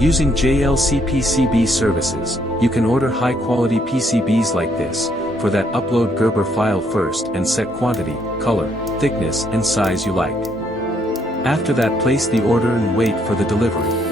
Using JLCPCB services, you can order high-quality PCBs like this. For that, upload Gerber file first and set quantity, color, thickness and size you like. After that, place the order and wait for the delivery.